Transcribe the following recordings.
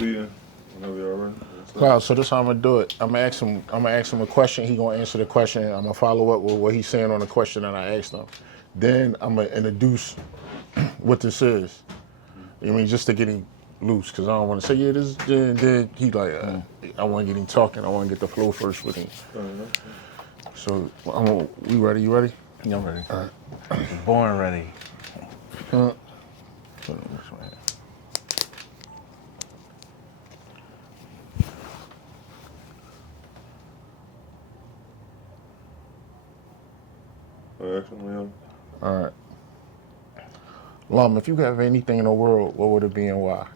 speeding whenever you're ready. Cloud, so this is how I'm gonna do it. I'm gonna ask him a question. He gonna answer the question. I'm gonna follow up with what he's saying on the question that I asked him. Then I'm gonna introduce what this is. I mean, just to get him loose, because I don't want to say, yeah, this is, then he like, I want to get him talking. I want to get the flow first with him. So, we ready? You ready? Yeah, I'm ready. All right. Born ready. All right. Olom, if you could have anything in the world, what would it be and why?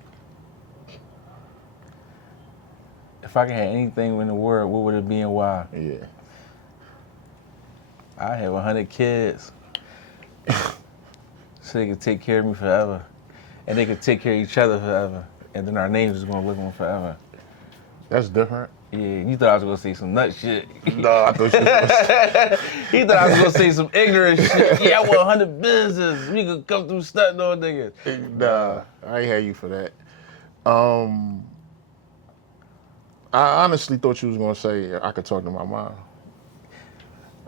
If I could have anything in the world, what would it be and why? Yeah. I have 100 kids, so they could take care of me forever, and they could take care of each other forever, and then our names is gonna live on forever. That's different. Yeah, you thought I was gonna say some nut shit. No, I thought you was gonna say. He thought I was gonna say some ignorant shit. Yeah, I want 100 businesses. We could come through stunting on niggas. Nah, I ain't had you for that. I honestly thought you was gonna say I could talk to my mom.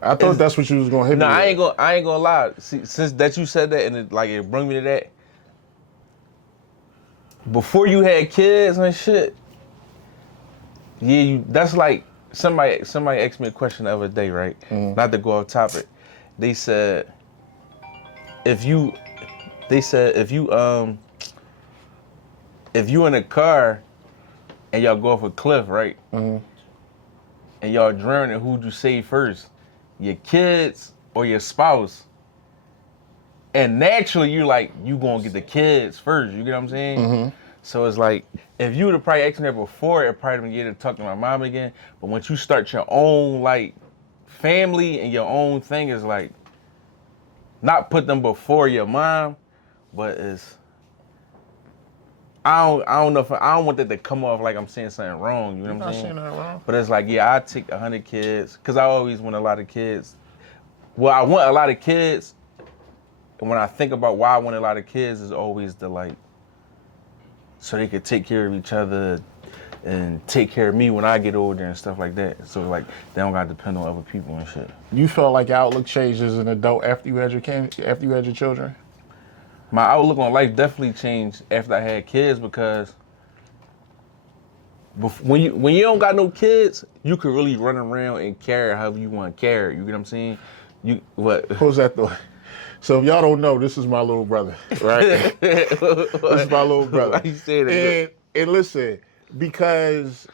I thought that's what you was gonna hit me with. I ain't gonna lie. See, since that you said that and it brought me to that. Before you had kids and shit, yeah, that's like somebody asked me a question the other day, right? Not to go off topic. They said if you in a car and y'all go off a cliff, right? And y'all drowning, who'd you save first? Your kids or your spouse? And naturally, you gonna get the kids first. You get what I'm saying? So it's like, if you would have probably asked me that before, it probably been getting to talk to my mom again. But once you start your own family and your own thing, is like, not put them before your mom, but it's, I don't know I don't want that to come off like I'm saying something wrong. You know what I'm saying? You're not saying that wrong. But it's like, yeah, I take 100 kids, because I always want a lot of kids. Well, I want a lot of kids, and when I think about why I want a lot of kids, is always so they could take care of each other and take care of me when I get older and stuff like that. So they don't gotta depend on other people and shit. You felt like your outlook changed as an adult after you had your children? My outlook on life definitely changed after I had kids, because when you don't got no kids, you can really run around and carry however you want to carry. You get what I'm saying? Who's that though? So if y'all don't know, this is my little brother, right? This is my little brother. Why you say that? And listen, because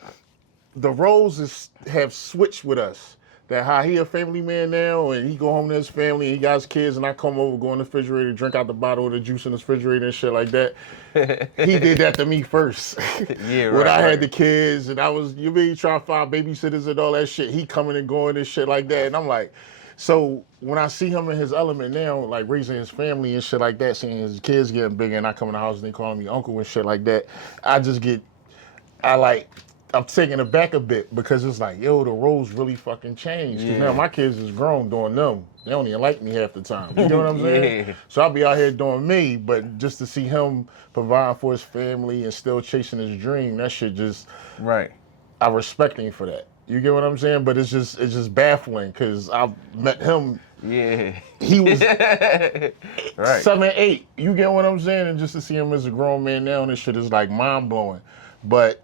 the roles have switched with us. That how he a family man now, and he go home to his family, and he got his kids, and I come over, go in the refrigerator, drink out the bottle of the juice in the refrigerator and shit like that. He did that to me first. Yeah, right. When I had the kids, and I was, trying to find babysitters and all that shit, he coming and going and shit like that, and I'm like, so when I see him in his element now, like raising his family and shit like that, seeing his kids getting bigger, and I come in the house and they calling me uncle and shit like that, I'm taking it back a bit, because it's like, yo, the roles really fucking changed. Because now my kids is grown doing them. They don't even like me half the time. You know what I'm saying? Yeah. So I'll be out here doing me, but just to see him providing for his family and still chasing his dream, that shit just, Right. I respect him for that. You get what I'm saying? But it's just baffling, because I met him. Yeah. He was right. 7, 8. You get what I'm saying? And just to see him as a grown man now, and this shit is like mind blowing. But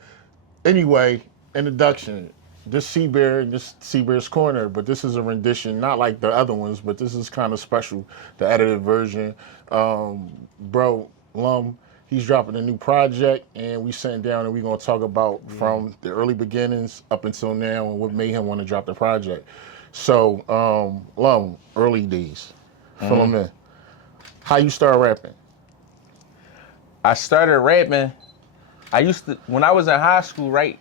anyway, introduction. This Seabear's Corner, but this is a rendition, not like the other ones, but this is kind of special, the edited version. Bro, Olom, he's dropping a new project, and we sitting down and we gonna talk about from the early beginnings up until now and what made him want to drop the project. So, Olom, early days, fill him in. How you start rapping? I started rapping. When I was in high school, right?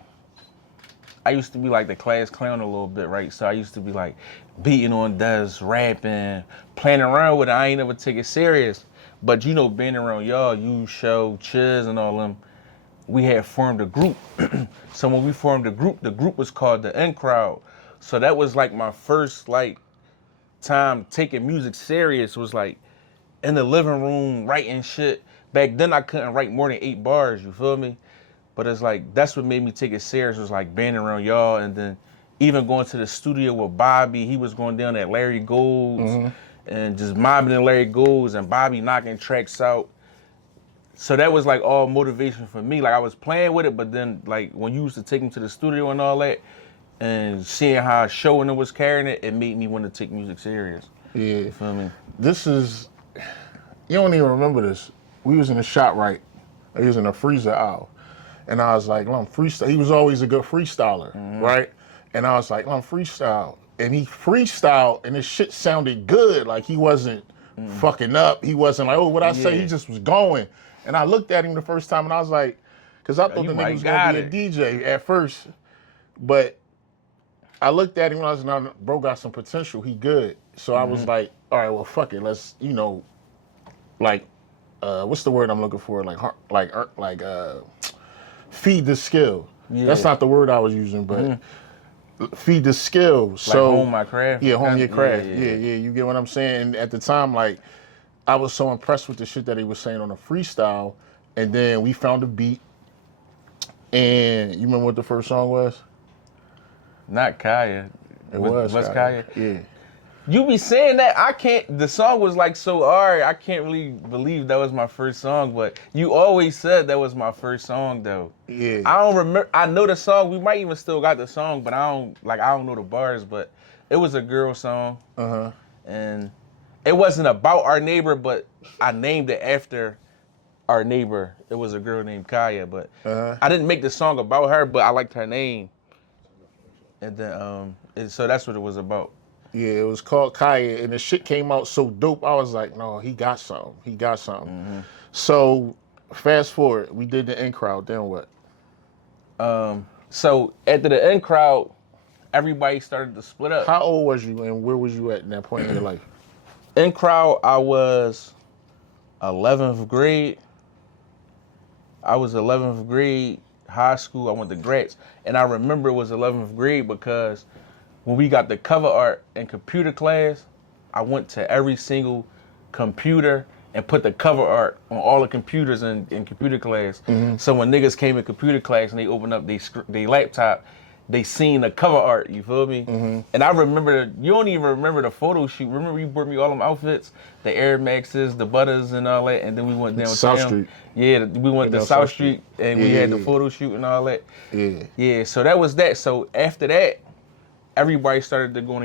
I used to be like the class clown a little bit, right? So I used to be like beating on desks, rapping, playing around with it. I ain't never take it serious. But being around y'all, you, Show, Chiz, and all them, we had formed a group. So when we formed the group was called the In Crowd. So that was like my first time taking music serious, was like in the living room writing shit. Back then I couldn't write more than 8 bars, you feel me? But it's like, that's what made me take it serious, was like being around y'all, and then even going to the studio with Bobby. He was going down at Larry Gould's and just mobbing in Larry Gould's, and Bobby knocking tracks out. So that was like all motivation for me. Like I was playing with it, but then like when you used to take him to the studio and all that, and seeing how Showing was carrying it, it made me want to take music serious. Yeah. You feel me? This is, you don't even remember this. We was in the shop, right? He was in a freezer aisle. And I was like, freestyle. He was always a good freestyler, right? And I was like, freestyle. And he freestyled, and his shit sounded good. Like he wasn't fucking up. He wasn't like, oh, what I say? He just was going. And I looked at him the first time, and I was like, because I thought the nigga was going to be a DJ at first. But I looked at him, and I was like, bro got some potential. He good. So I was like, all right, well, fuck it. Let's, like, what's the word I'm looking for? Like, feed the skill. Yeah. That's not the word I was using, but feed the skill. Like so hone my craft. Yeah, hone your craft. Yeah. You get what I'm saying? And at the time, like, I was so impressed with the shit that he was saying on the freestyle. And then we found a beat. And you remember what the first song was? Not Kaya. What's Kaya? Yeah. You be saying that, I can't, the song was like so hard, I can't really believe that was my first song, but you always said that was my first song though. Yeah. I don't remember, I know the song, we might even still got the song, but I don't know the bars, but it was a girl song. And it wasn't about our neighbor, but I named it after our neighbor. It was a girl named Kaya, but I didn't make the song about her, but I liked her name. And then, so that's what it was about. Yeah, it was called Kaya, and the shit came out so dope. I was like, no, he got something. He got something. So, fast forward, we did the in crowd. Then what? So after the in crowd, everybody started to split up. How old was you, and where was you at in that point in your life? In crowd, I was 11th grade. I was 11th grade, high school. I went to Gratz, and I remember it was 11th grade because when we got the cover art in computer class, I went to every single computer and put the cover art on all the computers in computer class. So when niggas came in computer class and they opened up their laptop, they seen the cover art, you feel me? And I remember, you don't even remember the photo shoot. Remember you brought me all them outfits, the Air Maxes, the Butters and all that, and then we went downtown. South Street. Yeah, we went to South Street and we had the photo shoot and all that. Yeah, so that was that. So after that, everybody started to go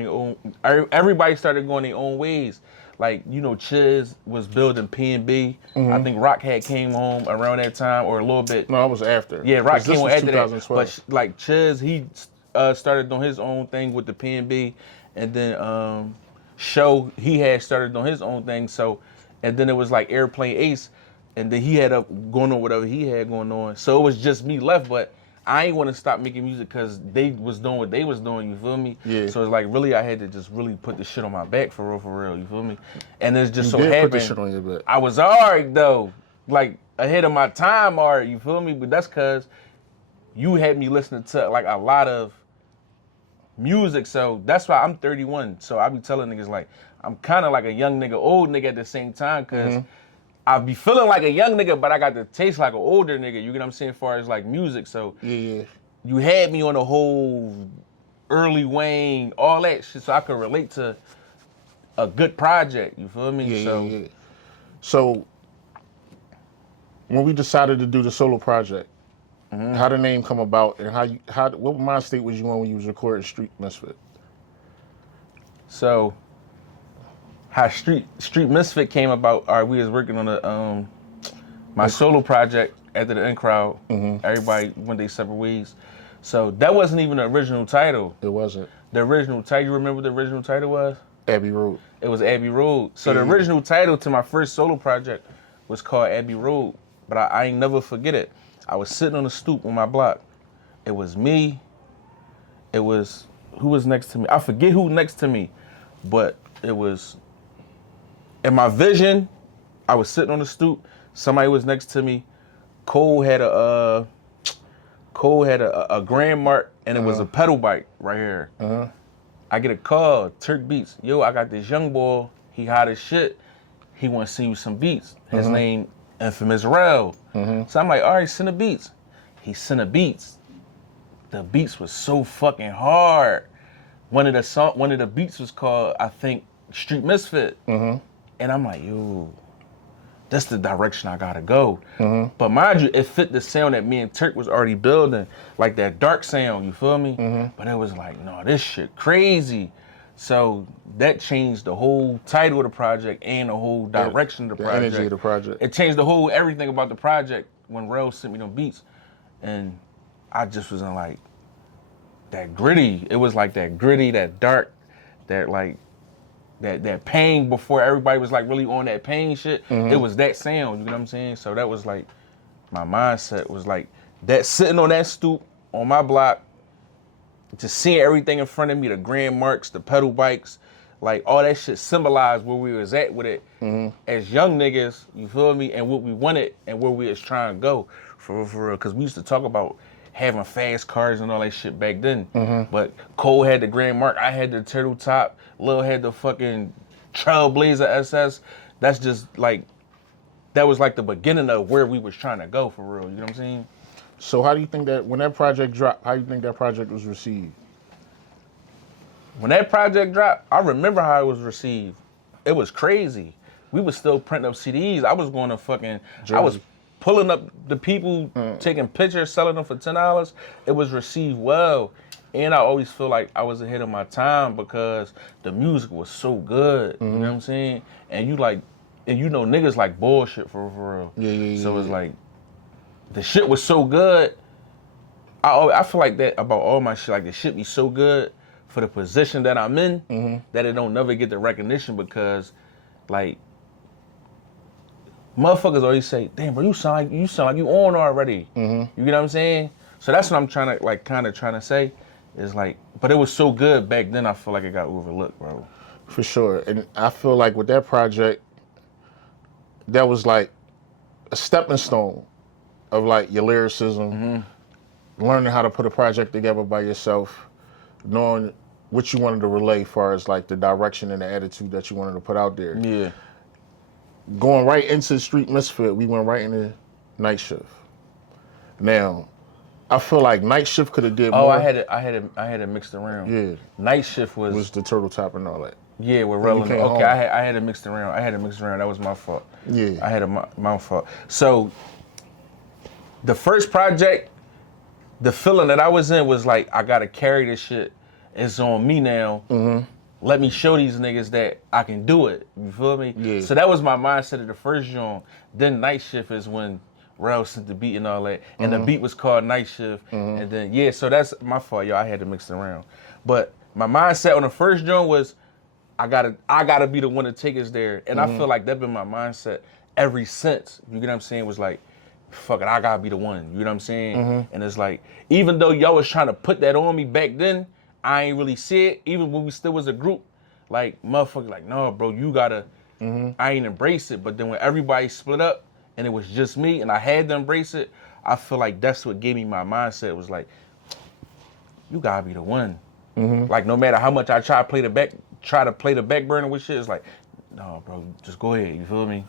their own ways. Like, Chiz was building P&B. I think Rock had came home around that time or a little bit. No, it was after. Yeah, Rock came home after that. But like Chiz, he started doing his own thing with the P&B, and then Show, he had started doing his own thing. So, and then it was like Airplane Ace, and then he had up going on whatever he had going on. So it was just me left, but I ain't want to stop making music because they was doing what they was doing, you feel me? Yeah. So it's like, really, I had to just really put the shit on my back for real, you feel me? And it's just you so did happened. Put the shit on your back. I was hard though, like ahead of my time hard, you feel me? But that's because you had me listening to like a lot of music, so that's why I'm 31. So I be telling niggas like, I'm kind of like a young nigga, old nigga at the same time, because I be feeling like a young nigga, but I got the taste like an older nigga. You get what I'm saying? As far as like music, so yeah, you had me on the whole early Wayne, all that shit, so I could relate to a good project. You feel me? Yeah. So when we decided to do the solo project, how the name come about, and what mind state was you in when you was recording Street Misfit? So how Street Misfit came about, we was working on my solo project after the in crowd. Everybody went their separate ways. So that wasn't even the original title. It wasn't. The original title, you remember what the original title was? Abbey Road. It was Abbey Road. So the original title to my first solo project was called Abbey Road, but I ain't never forget it. I was sitting on the stoop on my block. It was me. It was, who was next to me? I forget who next to me, but it was, in my vision, I was sitting on the stoop. Somebody was next to me. Cole had a Grand Mark, and it was a pedal bike right here. I get a call, Turk Beats. Yo, I got this young boy. He hot as shit. He wants to send you some beats. His name, Infamous Rel. So I'm like, all right, send the beats. he sent the beats. The beats was so fucking hard. One of the beats was called, I think, Street Misfit. And I'm like, yo, that's the direction I gotta go. But mind you, it fit the sound that me and Turk was already building, like that dark sound, you feel me? But it was like, no, this shit crazy. So that changed the whole title of the project and the whole direction of the project. Energy of the project. It changed the whole everything about the project when Rel sent me them beats. And I just was in like, that gritty. It was like that gritty, that dark, that like, that pain before everybody was like really on that pain shit. It was that sound, you know what I'm saying? So that was like, my mindset was like, that sitting on that stoop on my block, just seeing everything in front of me, the grand marks, the pedal bikes, like all that shit symbolized where we was at with it as young niggas, you feel me? And what we wanted and where we was trying to go, for real. Cause we used to talk about having fast cars and all that shit back then. But Cole had the Grand Mark, I had the Turtle Top, Lil had the fucking Trailblazer SS. That's just like, that was like the beginning of where we was trying to go, for real, you know what I'm saying? So how do you think that, when that project dropped, how do you think that project was received? When that project dropped, I remember how it was received. It was crazy. We was still printing up CDs. I was going to fucking, Jersey. I was pulling up the people, taking pictures, selling them for $10. It was received well. And I always feel like I was ahead of my time because the music was so good. You know what I'm saying? And you like, and you know niggas like bullshit for real. Yeah. So it's like, the shit was so good. I feel like that about all my shit. Like the shit be so good for the position that I'm in that it don't never get the recognition because, like, motherfuckers always say, "Damn, bro, you sound like you on already." You know what I'm saying? So that's what I'm trying to like, kind of trying to say, is like, but it was so good back then. I feel like it got overlooked, bro. For sure, and I feel like with that project, that was like a stepping stone of like your lyricism, learning how to put a project together by yourself, knowing what you wanted to relay as far as like the direction and the attitude that you wanted to put out there. Yeah. Going right into Street Misfit, we went right into Night Shift. Now, I feel like Night Shift could have did more. Oh, I had it mixed around. Yeah. Night Shift was the Turtle Top and all that. Yeah, we're When rolling. you came Okay, home. I had it mixed around. That was my fault. Yeah. I had my fault. So the first project, the feeling that I was in was like, I gotta carry this shit. It's on me now. Let me show these niggas that I can do it. You feel me? Yeah. So that was my mindset of the first joint. Then Night Shift is when Rel sent the beat and all that. And the beat was called Night Shift. And then, yeah, so that's my fault, y'all. I had to mix it around. But my mindset on the first joint was, I gotta be the one to take us there. And I feel like that's been my mindset ever since. You get what I'm saying? Was like, fuck it, I gotta be the one. You know what I'm saying? And it's like, even though y'all was trying to put that on me back then, I ain't really see it. Even when we still was a group, like motherfuckers like, no, bro, you gotta, I ain't embrace it. But then when everybody split up and it was just me and I had to embrace it, I feel like that's what gave me my mindset. It was like, you gotta be the one. Like no matter how much I try to play the back burner with shit, it's like, no, bro, just go ahead. You feel me?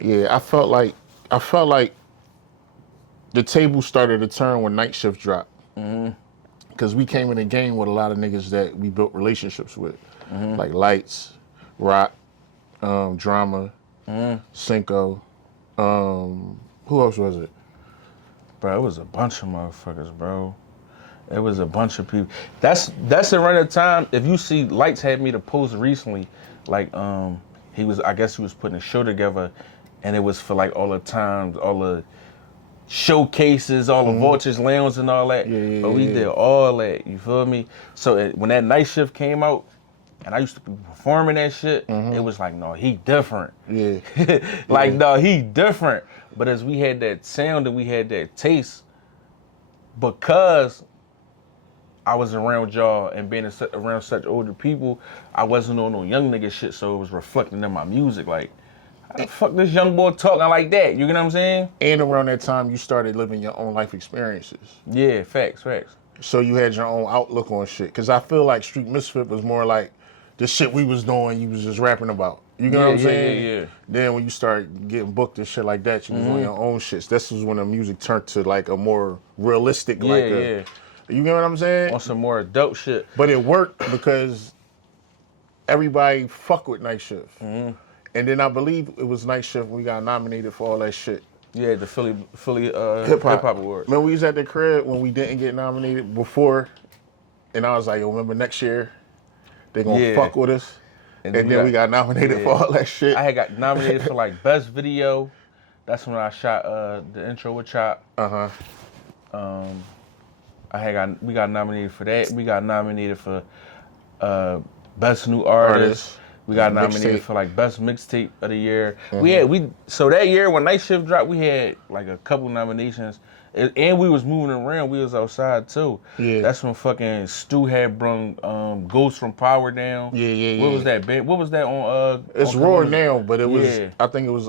Yeah, I felt like the table started to turn when Night Shift dropped. Because we came in the game with a lot of niggas that we built relationships with. Like Lights, Rock, Drama, Cinco. Who else was it? Bro, it was a bunch of motherfuckers, bro. It was a bunch of people. That's around the time, if you see, Lights had me to post recently, like, I guess he was putting a show together, and it was for like all the times, all the showcases, all the Vultures Lounge and all that. But we did all that, you feel me? So when that Night Shift came out, and I used to be performing that shit, it was like, no, he different. Yeah. No, he different. But as we had that sound and we had that taste, because I was around y'all and being around such older people, I wasn't on no young nigga shit, so it was reflecting in my music. Like, how the fuck this young boy talking like that? You get what I'm saying? And around that time, you started living your own life experiences. Yeah, facts. So you had your own outlook on shit. Because I feel like Street Misfit was more like the shit we was doing, you was just rapping about. You know what I'm saying? Yeah. Then when you start getting booked and shit like that, you was on your own shits. This is when the music turned to like a more realistic, you know what I'm saying? On some more adult shit. But it worked because everybody fuck with Night Shift. And then I believe it was Night Shift when we got nominated for all that shit. Yeah, the Philly Hip Hop Awards. Remember we was at the crib when we didn't get nominated before, and I was like, yo, remember next year they gonna fuck with us. And then we got nominated for all that shit. I had got nominated for like best video. That's when I shot the intro with Chop. We got nominated for that. We got nominated for best new artist. We got nominated for like best mixtape of the year. So that year when Night Shift dropped, we had like a couple nominations. And we was moving around. We was outside too. Yeah. That's when fucking Stu had brung Ghost from Power down. Yeah. What was that band? What was that on? It's Roar now, but it was. I think it was.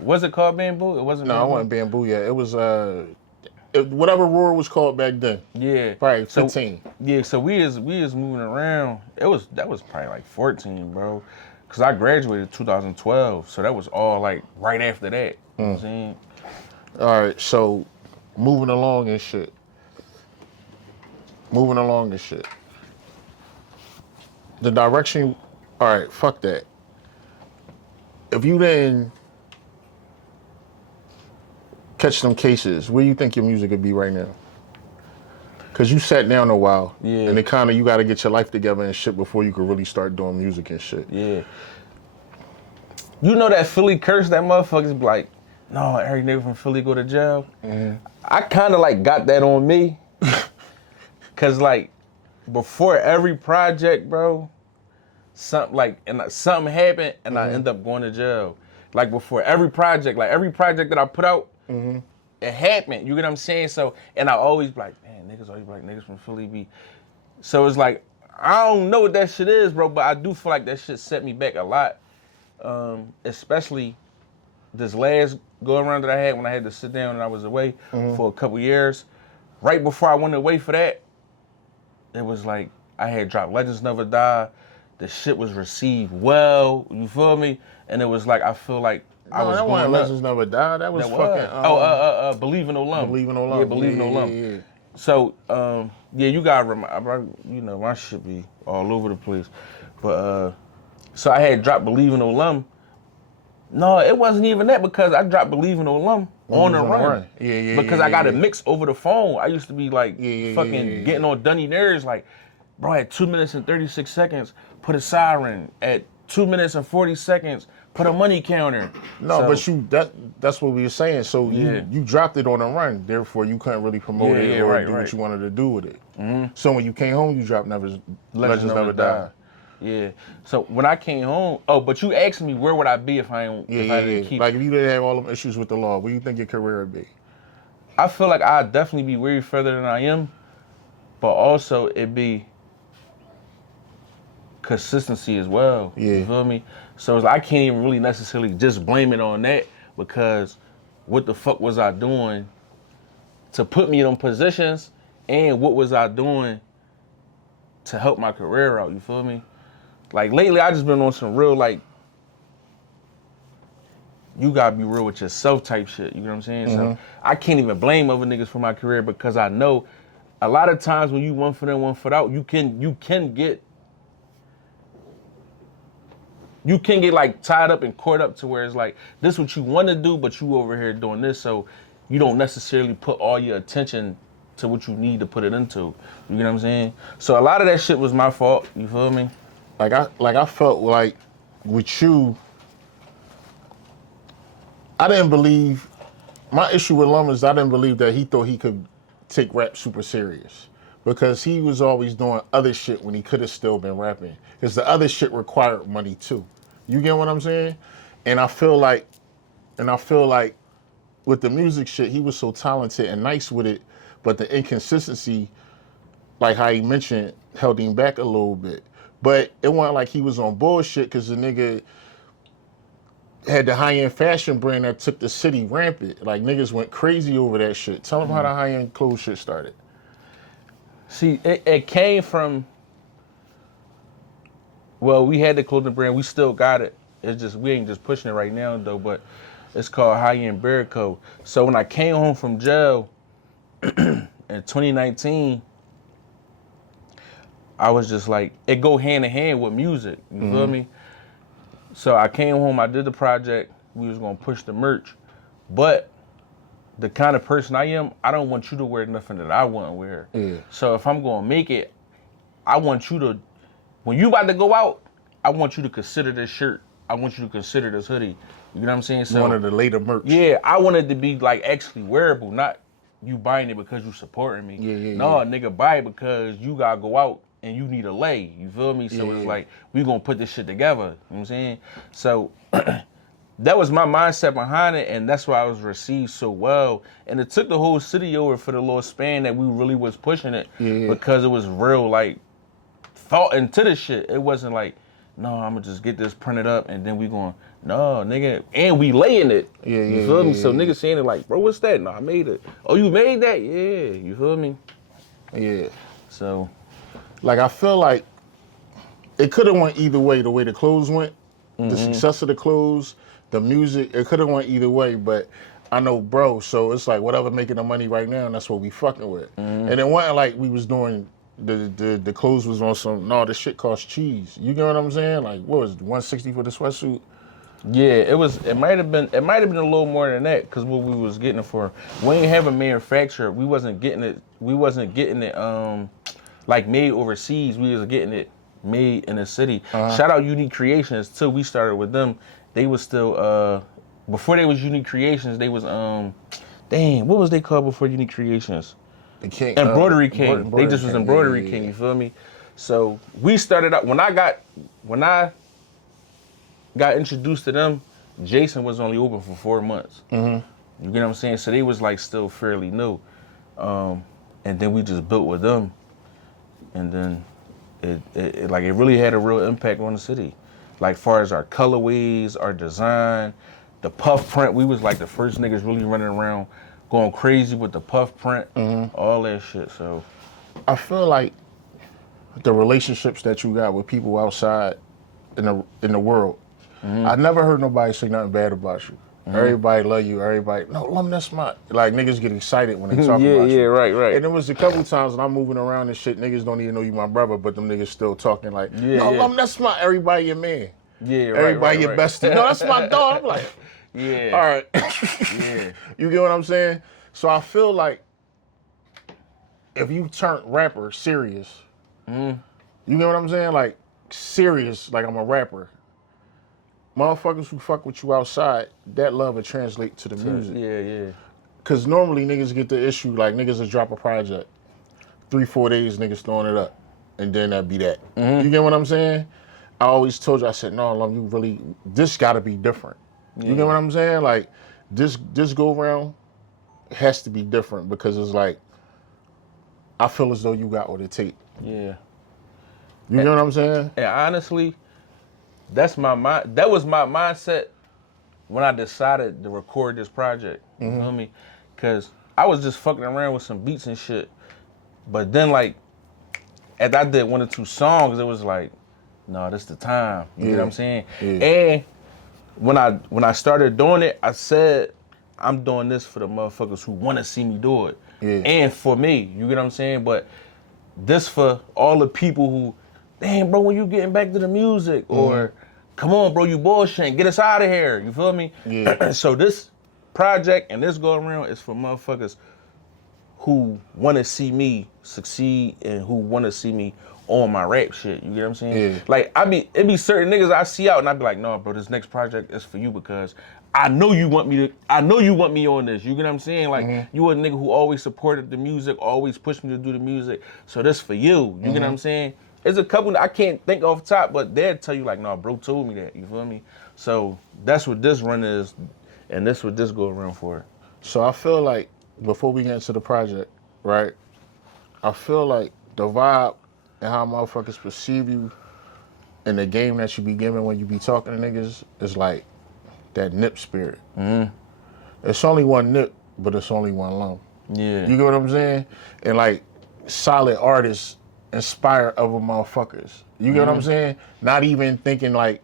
Was it called Bamboo? It wasn't. No, it wasn't Bamboo yet. It was whatever Roar was called back then. Yeah. Probably 15. So we was moving around. That was probably like 14, bro. Cause I graduated 2012, so that was all like right after that. You know what I'm saying? All right, so moving along and shit. The direction, all right, fuck that. If you didn't catch them cases, where you think your music would be right now? Because you sat down a while, and it kind of, you got to get your life together and shit before you could really start doing music and shit. Yeah. You know that Philly curse, that motherfuckers be like, no, every nigga from Philly go to jail. I kind of like got that on me. Cause like before every project, bro, something happened and I end up going to jail. Like before every project that I put out, it happened. You get what I'm saying? So, and I always be like, man, niggas always be like, niggas from Philly be. So it's like, I don't know what that shit is, bro, but I do feel like that shit set me back a lot. Especially this last go around that I had when I had to sit down and I was away for a couple years. Right before I went away for that, it was like I had dropped Legends Never Die. The shit was received well, you feel me? And it was like I feel like I was that going Legends Never Die. That was fucking Believe in Olom. Believe in Olom. Yeah, Believe in Olom. Yeah. So you gotta remind, you know, my shit be all over the place. But so I had dropped Believe in Olom. No, it wasn't even that because I dropped Believe in Olom on the run. Because I got it mixed over the phone. I used to be like getting on Dunny nerves. Like, bro, at 2 minutes and 36 seconds, put a siren. At 2 minutes and 40 seconds, put a money counter. No, but that's what we were saying. So you dropped it on a run. Therefore, you couldn't really promote it or do what you wanted to do with it. So when you came home, you dropped Legends Never Die. Yeah. So when I came home, but you asked me where would I be if I didn't keep. Like if you didn't have all them issues with the law, where do you think your career would be? I feel like I'd definitely be way further than I am, but also it'd be consistency as well. Yeah. You feel me? So it's like I can't even really necessarily just blame it on that because what the fuck was I doing to put me in them positions and what was I doing to help my career out, you feel me? Like lately I just been on some real like, you gotta be real with yourself type shit, you know what I'm saying? So I can't even blame other niggas for my career because I know a lot of times when you one foot in, one foot out, you can get like tied up and caught up to where it's like, this is what you want to do, but you over here doing this, so you don't necessarily put all your attention to what you need to put it into. You know what I'm saying? So a lot of that shit was my fault, you feel me? Like I felt like with you, I didn't believe, my issue with Lum is I didn't believe that he thought he could take rap super serious because he was always doing other shit when he could have still been rapping because the other shit required money too. You get what I'm saying? And I feel like with the music shit, he was so talented and nice with it, but the inconsistency, like how he mentioned, held him back a little bit. But it wasn't like he was on bullshit because the nigga had the high-end fashion brand that took the city rampant. Like niggas went crazy over that shit. Tell them how the high-end clothes shit started. See, it came from Well, we had the clothing brand. We still got it. It's just we ain't just pushing it right now though. But it's called High End Bear Co. So when I came home from jail in 2019, I was just like, it go hand in hand with music. You feel me? So I came home. I did the project. We was gonna push the merch, but the kind of person I am, I don't want you to wear nothing that I wouldn't wear. Yeah. So if I'm gonna make it, I want you to, when you about to go out, I want you to consider this shirt. I want you to consider this hoodie. You know what I'm saying? So One of the later merch. yeah, I want it to be like actually wearable, not you buying it because you supporting me. Yeah. No, nigga, buy it because you gotta go out and you need a lay. You feel me? So it's like we gonna put this shit together. You know what I'm saying? So that was my mindset behind it, and that's why I was received so well. And it took the whole city over for the little span that we really was pushing it because it was real like thought into the shit. It wasn't like, no, I'm gonna just get this printed up and then we going, no, nigga, and we laying it. You feel me? So niggas saying it like, bro, what's that? No, I made it. Oh, you made that? Yeah, you feel me? Yeah. So, like, I feel like it could have went either way, the way the clothes went, the success of the clothes, the music, it could have went either way, but I know bro, so it's like whatever making the money right now, and that's what we fucking with. And it wasn't like we was doing, the clothes was on some, no, this shit cost cheese. You get what I'm saying? Like, what was it, 160 for the sweatsuit? yeah, it might have been a little more than that, because what we was getting it for, we ain't have a manufacturer, we wasn't getting it like made overseas, we was getting it made in the city. Shout out Unique Creations too, we started with them. They was still, before they was Unique Creations, they was, dang, what was they called before Unique Creations? The King, Embroidery King. Embroidery They just was King. Embroidery Yeah. King, you feel me? So we started out, when I got introduced to them, Jason was only open for 4 months. You get what I'm saying? So they was like still fairly new. And then we just built with them. And then it really had a real impact on the city. Like far as our colorways, our design, the puff print, we was like the first niggas really running around going crazy with the puff print, all that shit. So I feel like the relationships that you got with people outside in the world, I never heard nobody say nothing bad about you. Everybody love you. Everybody, no, Olom, that's my, like niggas get excited when they talk about you. yeah, right. And it was a couple times when I'm moving around and shit, niggas don't even know you my brother, but them niggas still talking like, Olom, that's my, everybody your man. Yeah, right. Everybody your bestie. No, that's my dog. I'm like, Yeah. all right. Yeah. You get what I'm saying? So I feel like if you turn rapper serious, you get what I'm saying? Like serious, like I'm a rapper. Motherfuckers who fuck with you outside, that love will translate to the music. Yeah. Cause normally niggas get the issue, like niggas will drop a project. 3-4 days niggas throwing it up. And then that be that. You get what I'm saying? I always told you, I said, no, Olom, you really, this gotta be different. You get what I'm saying? Like this go around has to be different because it's like, I feel as though you got what it takes. Yeah. You know what I'm saying? And honestly, that was my mindset when I decided to record this project. You feel me? Cause I was just fucking around with some beats and shit. But then like, as I did 1 or 2 songs, it was like, no, this the time. You know what I'm saying? Yeah. And when I started doing it, I said, I'm doing this for the motherfuckers who want to see me do it. Yeah. And for me, you get what I'm saying? But this for all the people who, damn, bro, when you getting back to the music? Or, come on, bro, you bullshitting, get us out of here. You feel me? Yeah. So this project and this go around is for motherfuckers who want to see me succeed and who want to see me on my rap shit. You get what I'm saying? Yeah. Like, it be certain niggas I see out and I be like, no, bro, this next project is for you because I know you want me on this. You get what I'm saying? Like, you a nigga who always supported the music, always pushed me to do the music. So this for you. You get what I'm saying? There's a couple I can't think off top, but they'll tell you like, no, bro told me that. You feel me? So that's what this run is, and that's what this go around for. So I feel like, before we get into the project, right, I feel like the vibe and how motherfuckers perceive you and the game that you be giving when you be talking to niggas is like that nip spirit. It's only one nip, but it's only one lump. Yeah. You get what I'm saying? And like solid artists inspire other motherfuckers. You get what I'm saying? Not even thinking like,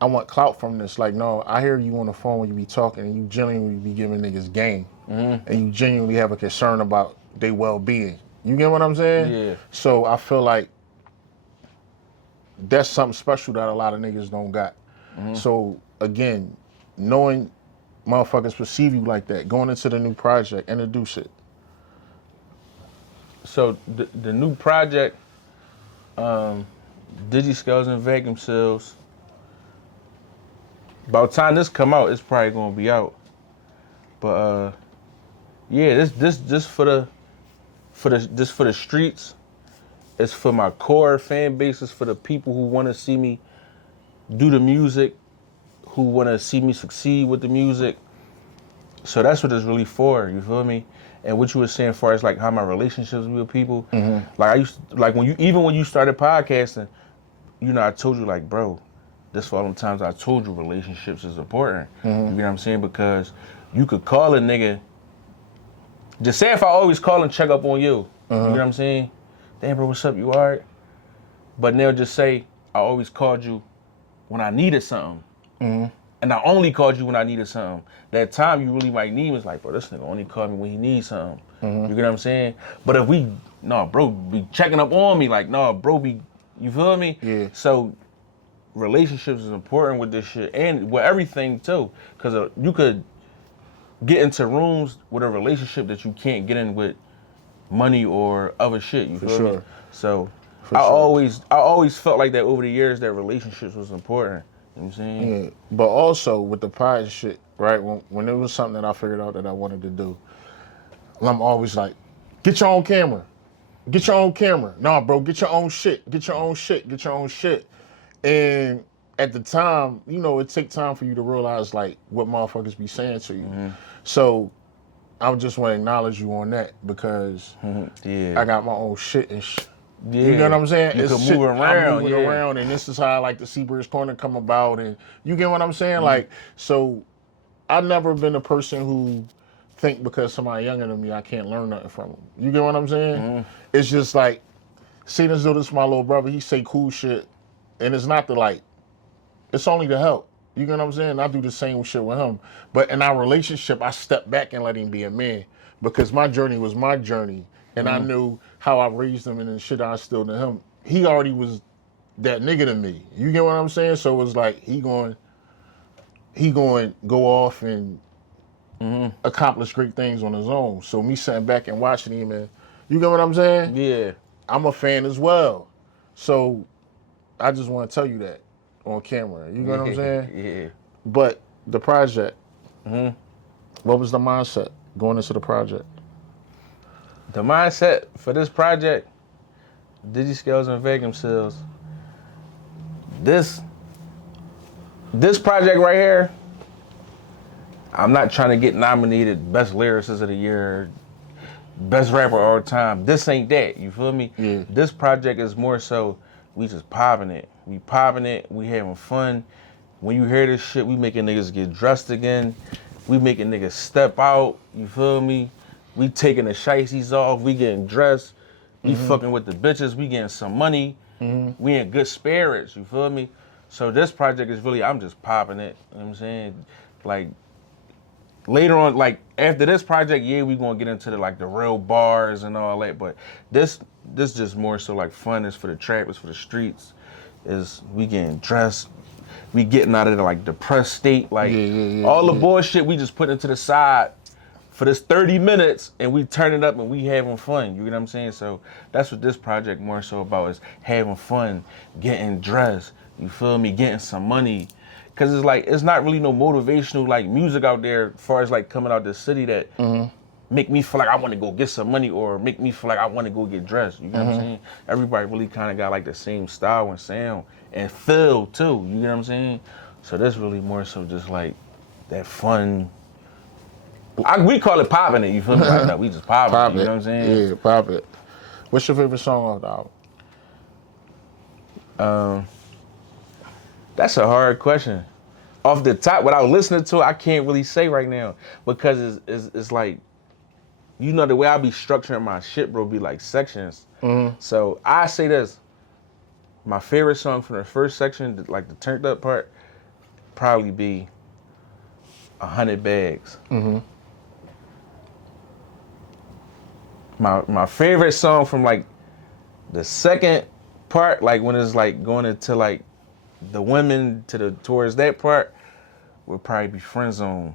I want clout from this. Like, no, I hear you on the phone when you be talking and you genuinely be giving niggas game. And you genuinely have a concern about their well-being. You get what I'm saying? Yeah. So I feel like that's something special that a lot of niggas don't got. So again, knowing motherfuckers perceive you like that, going into the new project, introduce it. So the new project, Digi Scales and Vacuum Seals. By the time this come out, it's probably gonna be out. But yeah, this for the streets. It's for my core fan base. It's for the people who want to see me do the music, who want to see me succeed with the music. So that's what it's really for. You feel me? And what you were saying, as far as like how my relationships with people, like I used to, like when you started podcasting, you know, I told you like, bro, this for all them times I told you relationships is important. You know what I'm saying? Because you could call a nigga. Just say if I always call and check up on you, you know what I'm saying? Damn, bro, what's up? You all right? But they'll just say, I always called you when I needed something. And I only called you when I needed something. That time you really might need was like, bro, this nigga only called me when he needs something. You get what I'm saying? But if bro, be checking up on me, like, bro, you feel me? Yeah. So relationships is important with this shit and with everything too. Because you could get into rooms with a relationship that you can't get in with money or other shit. You feel me? So I always felt like that over the years that relationships was important. You know what I'm saying? Yeah. But also with the pod shit, right? When it was something that I figured out that I wanted to do, I'm always like, get your own camera. Get your own camera. Nah, bro, get your own shit. Get your own shit. Get your own shit. And at the time, you know, it take time for you to realize like what motherfuckers be saying to you. So I just want to acknowledge you on that because I got my own shit and shit. Yeah. You know what I'm saying? You It's can shit, move around. I'm moving around, and this is how I like the Seabird's Corner come about. And you get what I'm saying? Like, so I've never been a person who think because somebody younger than me, I can't learn nothing from them. You get what I'm saying? It's just like, seeing as though this is my little brother, he say cool shit, and it's not to like, it's only to help. You get what I'm saying? I do the same shit with him. But in our relationship, I step back and let him be a man because my journey was my journey. And I knew how I raised him and the shit I instilled in him. He already was that nigga to me. You get what I'm saying? So it was like he going go off and accomplish great things on his own. So me sitting back and watching him, and you get what I'm saying? Yeah. I'm a fan as well. So I just want to tell you that on camera. You get what I'm saying? Yeah. But the project, what was the mindset going into the project? The mindset for this project, Digi Scales and Vacuum Seals, this project right here, I'm not trying to get nominated Best Lyricist of the Year, Best Rapper of all time. This ain't that, you feel me? Yeah. This project is more so, we just popping it. We popping it, we having fun. When you hear this shit, we making niggas get dressed again. We making niggas step out, you feel me? We taking the shiesties off, we getting dressed, we fucking with the bitches, we getting some money, we in good spirits, you feel me? So this project is really, I'm just popping it, you know what I'm saying? Like, later on, like, after this project, yeah, we gonna get into the, like, the real bars and all that, but this just more so, like, fun. It's for the trap, it's for the streets, is we getting dressed, we getting out of the, like, depressed state, like, all the bullshit we just put into the side for this 30 minutes, and we turn it up and we having fun, you know what I'm saying? So that's what this project more so about, is having fun, getting dressed, you feel me, getting some money. Cause it's like, it's not really no motivational like music out there as far as like coming out the city that make me feel like I wanna go get some money or make me feel like I wanna go get dressed, you know what I'm saying? Everybody really kinda got like the same style and sound and feel too, you know what I'm saying? So this really more so just like that fun, we call it popping it, you feel me? Like that, we just popping it, you know what I'm saying? Yeah, pop it. What's your favorite song off the album? That's a hard question. Off the top, without listening to it, I can't really say right now because it's like, you know, the way I be structuring my shit, bro, be like sections. So I say this, my favorite song from the first section, like the turned up part, probably be 100 Bags. My favorite song from like the second part, like when it's like going into like the women towards that part, would probably be Friend Zone.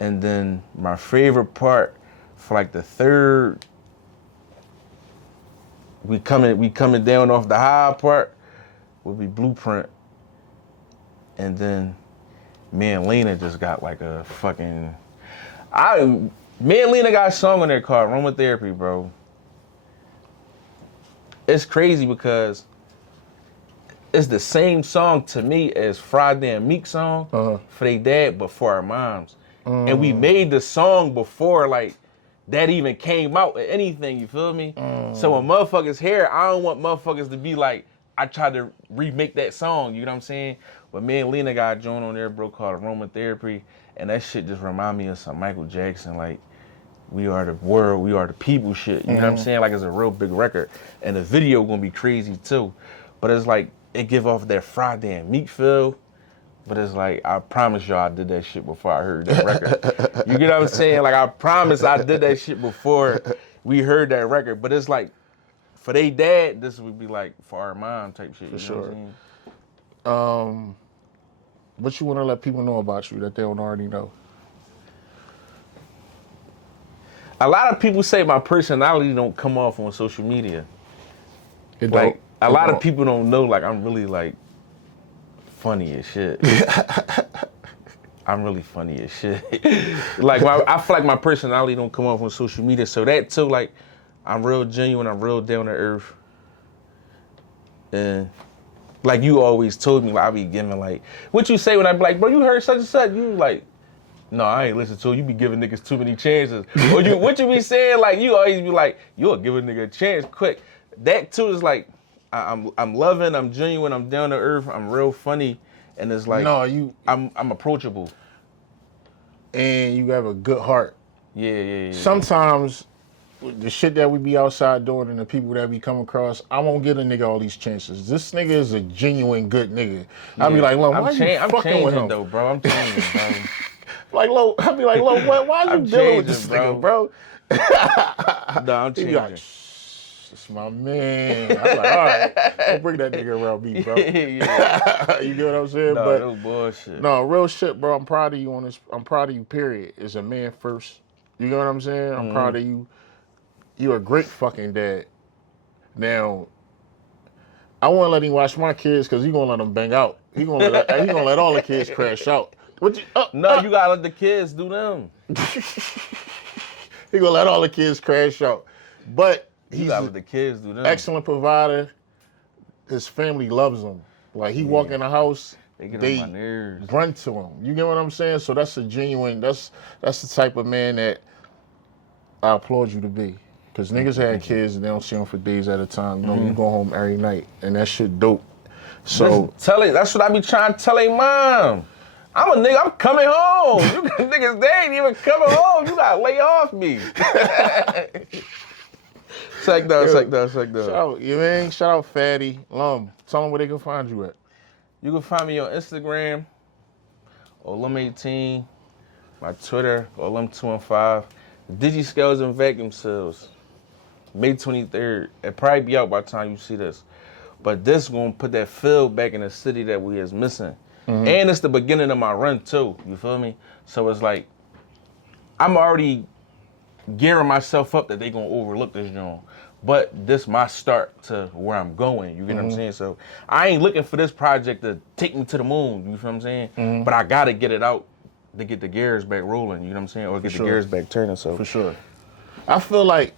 And then my favorite part for like the third, we coming down off the high part, would be Blueprint. And then me and Lena just got like a fucking, me and Lena got a song on there called Aromatherapy, bro. It's crazy because it's the same song to me as Friday and Meek song for they dad, but for our moms. And we made the song before like that even came out or anything, you feel me? So when motherfuckers hear, I don't want motherfuckers to be like, I tried to remake that song, you know what I'm saying? But me and Lena got a joint on there, bro, called Aromatherapy, and that shit just remind me of some Michael Jackson, like, we are the world, we are the people shit, you know what I'm saying? Like, it's a real big record, and the video gonna be crazy too. But it's like, it give off that Friday and Meek feel, but it's like, I promise y'all I did that shit before I heard that record. You get what I'm saying? Like, I promise I did that shit before we heard that record. But it's like, for they dad, this would be like for our mom type shit. For you know what sure. I'm saying? What you want to let people know about you that they don't already know? A lot of people say my personality don't come off on social media. It Like, don't. a lot of people don't know, like, I'm really, like, funny as shit. I'm really funny as shit. Like, I feel like my personality don't come off on social media. So that, too, like, I'm real genuine. I'm real down to earth. And, like, you always told me, like, I be giving, like, what you say when I be like, bro, you heard such and such? You like, no, I ain't listen to it. You be giving niggas too many chances. Or what you be saying, like, you always be like, you'll give a nigga a chance quick. That, too, is like, I'm loving, I'm genuine, I'm down to earth, I'm real funny, and it's like, I'm approachable. And you have a good heart. Yeah. Sometimes the shit that we be outside doing and the people that we come across, I won't give a nigga all these chances. This nigga is a genuine good nigga. I'll be like, Lo, why you fucking with him? Though, bro. I'm changing, bro. Like, Lo, I'll be like, Lo, why you dealing with this nigga, bro? No, I'm changing. He be like, it's my man. I'm like, all right, don't bring that nigga around me, bro. Yeah. You get what I'm saying? No, but no bullshit. No, real shit, bro. I'm proud of you on this. I'm proud of you, period. As a man first. You know what I'm saying? I'm proud of you. You're a great fucking dad. Now, I won't let him watch my kids because he gonna let them bang out. He gonna let all the kids crash out. You gotta let the kids do them. He gonna let all the kids crash out. But you gotta let the kids do them. Excellent provider. His family loves him. Like, he walk in the house, they get on my nerves. Run to him. You get what I'm saying? So that's a genuine, that's the type of man that I applaud you to be. Because niggas had kids and they don't see them for days at a time. You know, you go home every night and that shit dope. So that's what I be trying to tell a mom. I'm a nigga, I'm coming home. You niggas, they ain't even coming home. You gotta lay off me. Check that. Shout out Fatty. Tell them where they can find you at. You can find me on Instagram, Olom18, my Twitter, Olom215, Digi Scales and Vacuum Seals, May 23rd. It'll probably be out by the time you see this. But this gonna put that feel back in the city that we is missing. And it's the beginning of my run too, you feel me? So it's like, I'm already gearing myself up that they gonna overlook this joint. But this my start to where I'm going, you get what I'm saying? So I ain't looking for this project to take me to the moon, you feel what I'm saying? But I gotta get it out to get the gears back rolling, you know what I'm saying? Or get the gears back turning, so. For sure. I feel like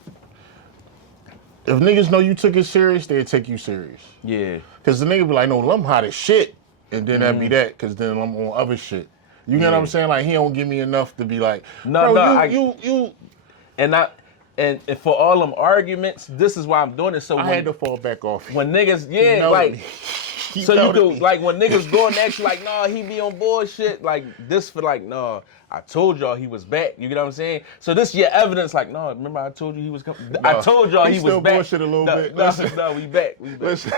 if niggas know you took it serious, they'd take you serious. Yeah. Cause the nigga be like, no, I'm hot as shit. And then that'd be that, cause then I'm on other shit. You know what I'm saying? Like, he don't give me enough to be like, you And for all them arguments, this is why I'm doing it. So I had to fall back off. when niggas, You know like, me. so you know could, me. like, when niggas going next, like, nah, he be on bullshit. Like, this for like, nah, I told y'all he was back. You get what I'm saying? So this your evidence, like, no, remember I told you he was coming. I told y'all he was still back. bullshit a little bit. No, Listen. no, we back. We back. Listen,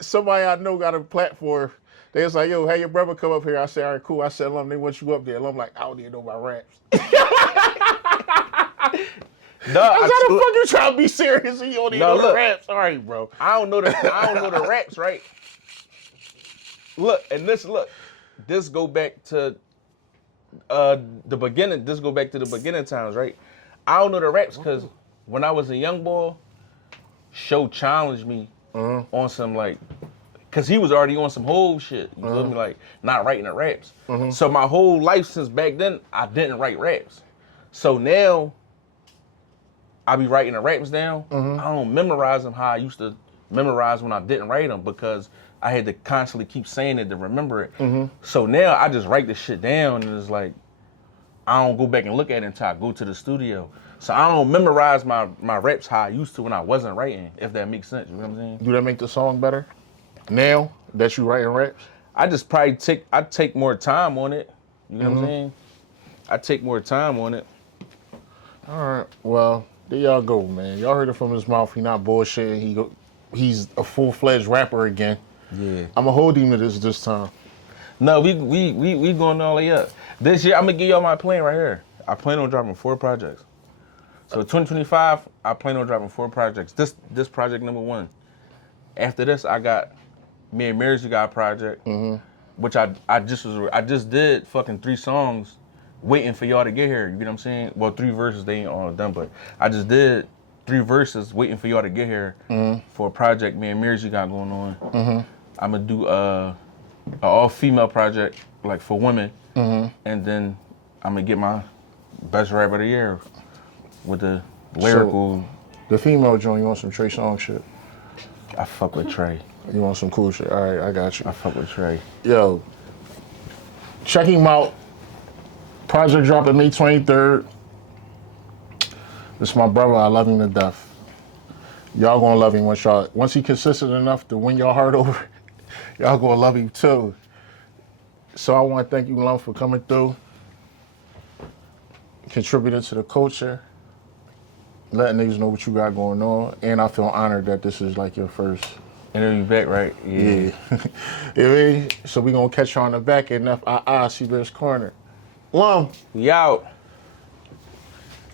somebody I know got a platform. They was like, yo, have your brother come up here. I said, all right, cool. I said, Olom, they want you up there. Olom like, I don't even know my raps. No, I said, how the fuck you trying to be serious and you don't even know the look. raps? All right, bro. I don't know the raps, right? Look, and this go back to the beginning. This go back to the beginning times, right? I don't know the raps because when I was a young boy, Show challenged me on some like, cause he was already on some whole shit. You feel me? Like not writing the raps. So my whole life since back then, I didn't write raps. So now I be writing the raps down. I don't memorize them how I used to memorize when I didn't write them because I had to constantly keep saying it to remember it. So now I just write the shit down and it's like, I don't go back and look at it until I go to the studio. So I don't memorize my raps how I used to when I wasn't writing, if that makes sense. You know what I'm saying? Do that make the song better now that you writing raps? I just probably take more time on it. You know what I'm saying? I take more time on it. All right. Well, there y'all go, man. Y'all heard it from his mouth. He not bullshitting. He's a full-fledged rapper again. Yeah. I'ma hold him to this time. No, we going all the way up. This year, I'm gonna give y'all my plan right here. I plan on dropping 4 projects. So 2025, I plan on dropping 4 projects. This project number 1. After this, I got me and Mary's got a project, which I just did fucking 3 songs, waiting for y'all to get here. You get what I'm saying? Well, 3 verses they ain't all done, but I just did 3 verses waiting for y'all to get here for a project me and Mary's got going on. I'm gonna do a all-female project like for women, and then I'm gonna get my best rapper of the year with the lyrical. So, the female joint, you want some Trey Songz shit? I fuck with Trey. You want some cool shit? All right, I got you. I fuck with Trey. Yo, check him out. Project dropping May 23rd. This is my brother. I love him to death. Y'all gonna love him once he consistent enough to win your heart over. Y'all gonna love him too. So I want to thank you, Olom, for coming through, contributing to the culture, letting niggas know what you got going on, and I feel honored that this is like your first interview back, right? Yeah. You know what I mean? So we gonna catch you on the back end. FII, Seabear's Corner. Olom. We out.